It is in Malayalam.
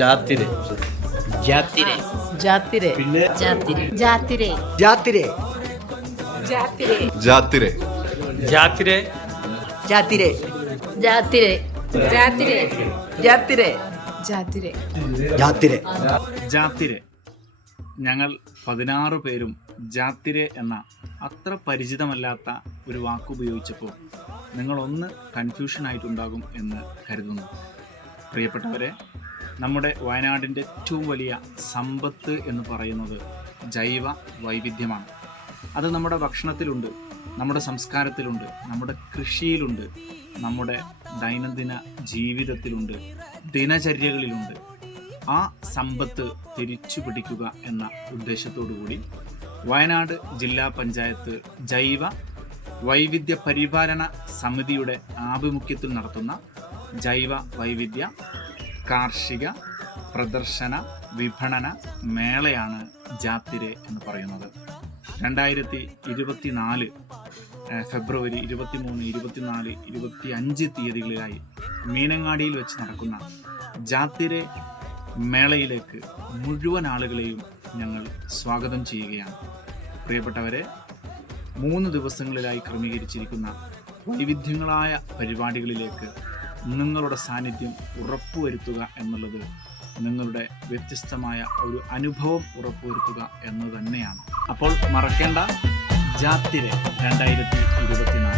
ജാത്തിരെ ജാത്തിരെ ജാത്തിരെ പിന്നെ ജാത്തിരെ ജാത്തിരെ ജാത്തിരെ ജാത്തിരെ ജാത്തിരെ ജാത്തിരെ ജാത്തിരെ ജാത്തിരെ ജാത്തിരെ ജാത്തിരെ ജാത്തിരെ ജാത്തിരെ ഞങ്ങൾ പതിനാറ് പേരും ജാത്തിരെ എന്ന അത്ര പരിചിതമല്ലാത്ത ഒരു വാക്ക് വാക്കുപയോഗിച്ചപ്പോൾ നിങ്ങളൊന്ന് കൺഫ്യൂഷൻ ആയിട്ടുണ്ടാകും എന്ന് കരുതുന്നു പ്രിയപ്പെട്ടവരെ നമ്മുടെ വയനാടിന്റെ ഏറ്റവും വലിയ സമ്പത്ത് എന്ന് പറയുന്നത് ജൈവ വൈവിധ്യമാണ്. അത് നമ്മുടെ ഭക്ഷണത്തിലുണ്ട് നമ്മുടെ സംസ്കാരത്തിലുണ്ട് നമ്മുടെ കൃഷിയിലുണ്ട് നമ്മുടെ ദൈനംദിന ജീവിതത്തിലുണ്ട് ദിനചര്യകളിലുണ്ട്. ആ സമ്പത്ത് തിരിച്ചു പിടിക്കുക എന്ന ഉദ്ദേശത്തോടു കൂടി വയനാട് ജില്ലാ പഞ്ചായത്ത് ജൈവ വൈവിധ്യ പരിപാലന സമിതിയുടെ ആഭിമുഖ്യത്തിൽ നടത്തുന്ന ജൈവ വൈവിധ്യ കാർഷിക പ്രദർശന വിപണന മേളയാണ് ജാത്തിരെ എന്ന് പറയുന്നത്. രണ്ടായിരത്തി ഇരുപത്തിനാല് ഫെബ്രുവരി ഇരുപത്തിമൂന്ന് ഇരുപത്തിനാല് ഇരുപത്തി അഞ്ച് തീയതികളിലായി മീനങ്ങാടിയിൽ വെച്ച് നടക്കുന്ന ജാത്തിരെ മേളയിലേക്ക് മുഴുവൻ ആളുകളെയും ഞങ്ങൾ സ്വാഗതം ചെയ്യുകയാണ്. പ്രിയപ്പെട്ടവരെ മൂന്ന് ദിവസങ്ങളിലായി ക്രമീകരിച്ചിരിക്കുന്ന വൈവിധ്യങ്ങളായ പരിപാടികളിലേക്ക് നിങ്ങളുടെ സാന്നിധ്യം ഉറപ്പുവരുത്തുക എന്നുള്ളത് നിങ്ങളുടെ വ്യത്യസ്തമായ ഒരു അനുഭവം ഉറപ്പുവരുത്തുക എന്ന് തന്നെയാണ്. അപ്പോൾ മറക്കേണ്ട ജാത്തിരെ രണ്ടായിരത്തി ഇരുപത്തിനാല്.